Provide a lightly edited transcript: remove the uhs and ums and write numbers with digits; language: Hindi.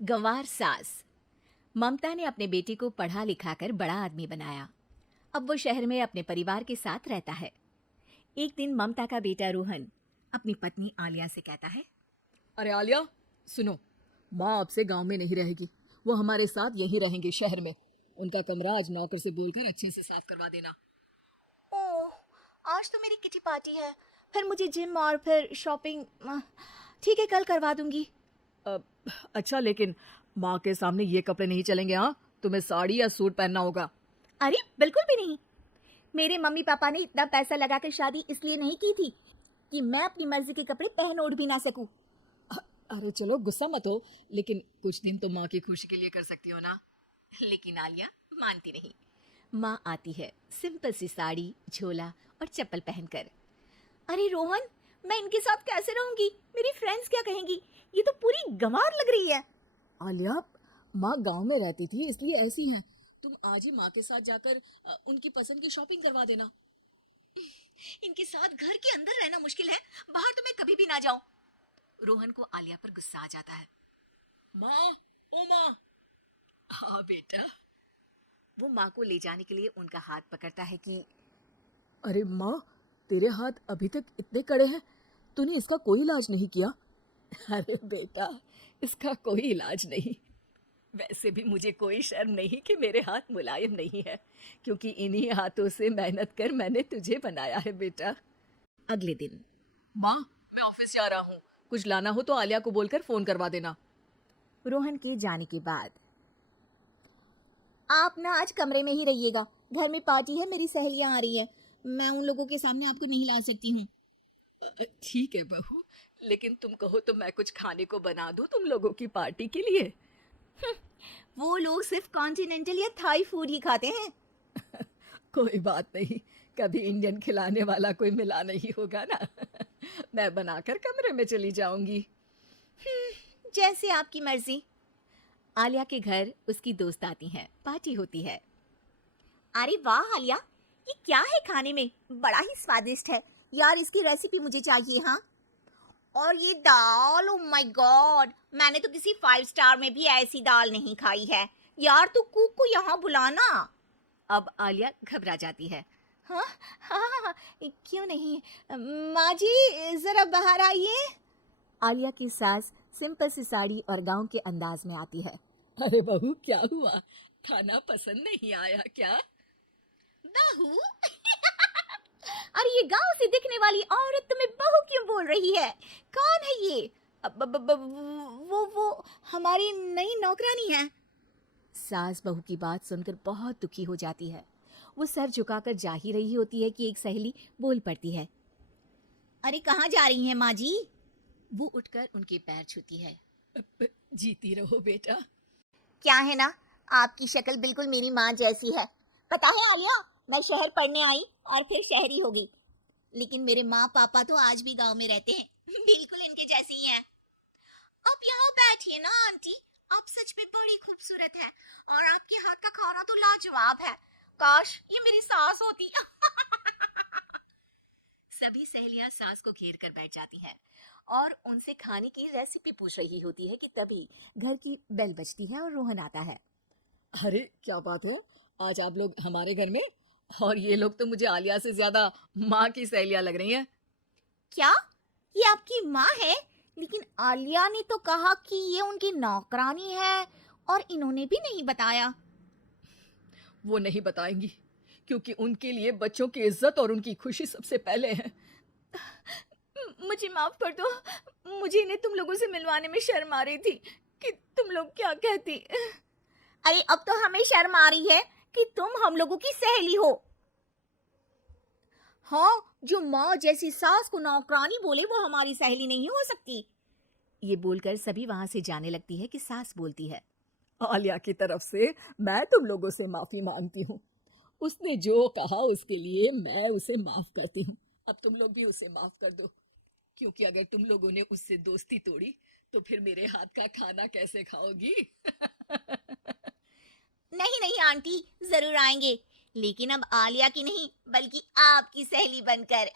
गंवार सास। ममता ने अपने बेटे को पढ़ा लिखाकर बड़ा आदमी बनाया। अब वो शहर में अपने परिवार के साथ रहता है। एक दिन ममता का बेटा रोहन अपनी पत्नी आलिया से कहता है, अरे आलिया, सुनो, माँ अब से गांव में नहीं रहेगी। वो हमारे साथ यहीं रहेंगे शहर में। उनका कमरा आज नौकर से बोलकर अच्छे से साफ करवा देना। ओह, आज तो मेरी किटी पार्टी है, फिर मुझे जिम और फिर शॉपिंग। ठीक है, कल करवा दूंगी। अच्छा, लेकिन माँ के सामने ये कपड़े नहीं चलेंगे। हाँ, तुम्हें साड़ी या सूट पहनना होगा। अरे बिल्कुल भी नहीं। मेरे मम्मी पापा ने इतना पैसा लगाकर शादी इसलिए नहीं की थी कि मैं अपनी मर्जी के कपड़े पहन ओढ़ भी ना सकूं। अरे चलो, गुस्सा मत हो, लेकिन कुछ दिन तो माँ की खुशी के लिए कर सकती हो ना। लेकिन आलिया मानती नहीं। माँ आती है सिंपल सी साड़ी, झोला और चप्पल पहनकर। अरे रोहन, मैं इनके साथ कैसे रहूंगी? मेरी फ्रेंड्स क्या कहेंगी? ये तो पूरी गंवार लग रही है। आलिया, माँ गांव में रहती थी इसलिए ऐसी हैं। तुम आज ही माँ के साथ जाकर उनकी पसंद की शॉपिंग करवा देना। इनके साथ घर के अंदर रहना मुश्किल है, बाहर तो मैं कभी भी ना जाऊं। रोहन को आलिया पर गुस्सा आ जाता है। माँ, ओ माँ। हाँ बेटा। वो माँ को ले जाने के लिए उनका हाथ पकड़ता है कि अरे माँ, तेरे हाथ अभी तक इतने कड़े हैं, तूने इसका कोई इलाज नहीं किया? अरे बेटा, इसका कोई इलाज नहीं। वैसे भी मुझे कोई शर्म नहीं कि मेरे हाथ मुलायम नहीं है, क्योंकि इन्हीं हाथों से मेहनत कर मैंने तुझे बनाया है बेटा। अगले दिन माँ, मैं ऑफिस जा रहा हूँ। कुछ लाना हो तो आलिया को बोलकर फोन करवा देना। रोहन के जाने के बाद, आप ना आज कमरे में ही रहिएगा, घर में पार्टी है, मेरी सहेलियां आ रही हैं, मैं उन लोगों के सामने आपको नहीं ला सकती हूँ। ठीक है बहू, लेकिन तुम कहो तो मैं कुछ खाने को बना दूँ तुम लोगों की पार्टी के लिए। वो लोग सिर्फ कॉन्टिनेंटल या थाई फूड ही खाते हैं। कोई बात नहीं, कभी इंडियन खिलाने वाला कोई मिला नहीं होगा ना। मैं बनाकर कमरे में चली जाऊंगी। जैसे आपकी मर्जी। आलिया के घर उसकी दोस्त आती हैं, पार्टी होती है। अरे वाह आलिया, ये क्या है खाने में? बड़ा ही स्वादिष्ट है यार, इसकी रेसिपी मुझे चाहिए। हाँ, और ये दाल, ओ माय गॉड, मैंने तो किसी 5 स्टार में भी ऐसी दाल नहीं खाई है। यार तू कुक को यहाँ बुलाना। अब आलिया घबरा जाती है। हाँ हाँ हाँ, क्यों नहीं। माँ जी जरा बाहर आइए। आलिया की सास सिंपल सी साड़ी और गांव के अंदाज में आती है। अरे बहू, क्या हुआ? खाना पसंद नहीं आया क्या? बहू? अरे ये गांव से दिखने वाली औरत तुम्हें बहू क्यों बोल रही है? कौन है ये? वो हमारी नई नौकरानी है। सास बहू की बात सुनकर बहुत दुखी हो जाती है। वो सर झुकाकर जा ही रही होती है कि एक सहेली बोल पड़ती है। अरे कहाँ जा रही हैं माँ जी? वो उठकर उनके पैर छूती है। जीती रहो बेटा। क्या है ना, आपकी शक्ल बिल्कुल मेरी माँ जैसी है। पता है आलिया, मैं शहर पढ़ने आई और फिर शहरी हो गई, लेकिन मेरे माँ पापा तो आज भी गांव में रहते हैं। बिल्कुल इनके जैसे ही हैं। आप यहाँ बैठिए ना आंटी, आप सच में बड़ी खूबसूरत हैं और आपके हाथ का खाना तो लाजवाब है। काश ये मेरी सास होती। सभी सहेलियां सास को घेर कर बैठ जाती हैं और उनसे खाने की रेसिपी पूछ रही होती है कि तभी घर की बेल बजती है और रोहन आता है। अरे क्या बात है, आज आप लोग हमारे घर में? और ये लोग तो मुझे आलिया से ज्यादा माँ की सहेलियां लग रही हैं। क्या ये आपकी माँ है? लेकिन आलिया ने तो कहा कि ये उनकी नौकरानी है और इन्होंने भी नहीं बताया। वो नहीं बताएंगी, क्योंकि उनके लिए बच्चों की इज्जत और उनकी खुशी सबसे पहले है। मुझे माफ कर दो, मुझे इन्हें तुम लोगों से मिलवाने में शर्म आ रही थी कि तुम लोग क्या कहती। अरे अब तो हमें शर्म आ रही है कि तुम हम लोगों की सहेली हो। हाँ, जो माँ जैसी सास को नौकरानी बोले वो हमारी सहेली नहीं हो सकती। ये बोलकर सभी वहां से जाने लगती है कि सास बोलती है। आलिया की तरफ से मैं तुम लोगों से माफी मांगती हूँ। उसने जो कहा उसके लिए मैं उसे माफ करती हूँ। अब तुम लोग भी उसे माफ कर दो, क्योंकि अगर तुम लोगों ने उससे दोस्ती तोड़ी तो फिर मेरे हाथ का खाना कैसे खाओगी? नहीं नहीं आंटी, जरूर आएंगे, लेकिन अब आलिया की नहीं बल्कि आपकी सहेली बनकर।